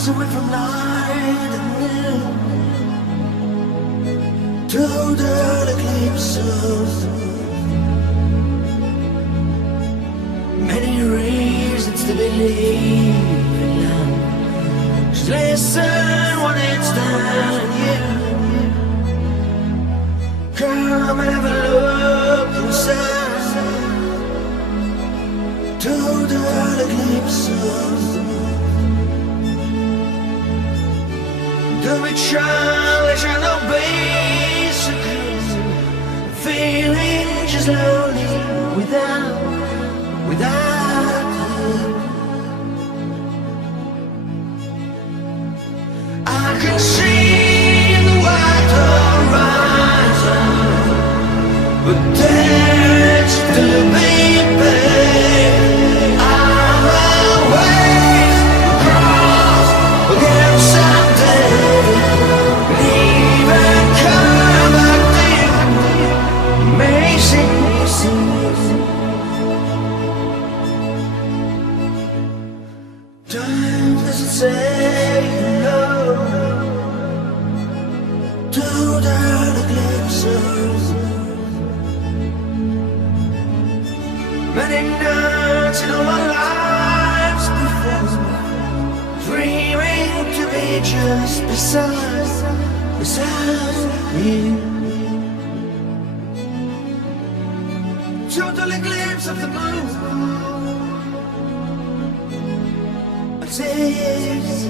miles away from night and noon. Total eclipse of many reasons to believe in love. Just listen when it's telling you. Come and have a look inside. Total eclipse of. Don't be childish and no basic. Feeling just lonely without you. I can see the white horizon, but there's to be paid. I'm always across again someday. Leave and come back to you. Amazing. Time doesn't say no to the glimpses. Many nights in all our lives before, dreaming to be just beside you. Total eclipse of the moon. I taste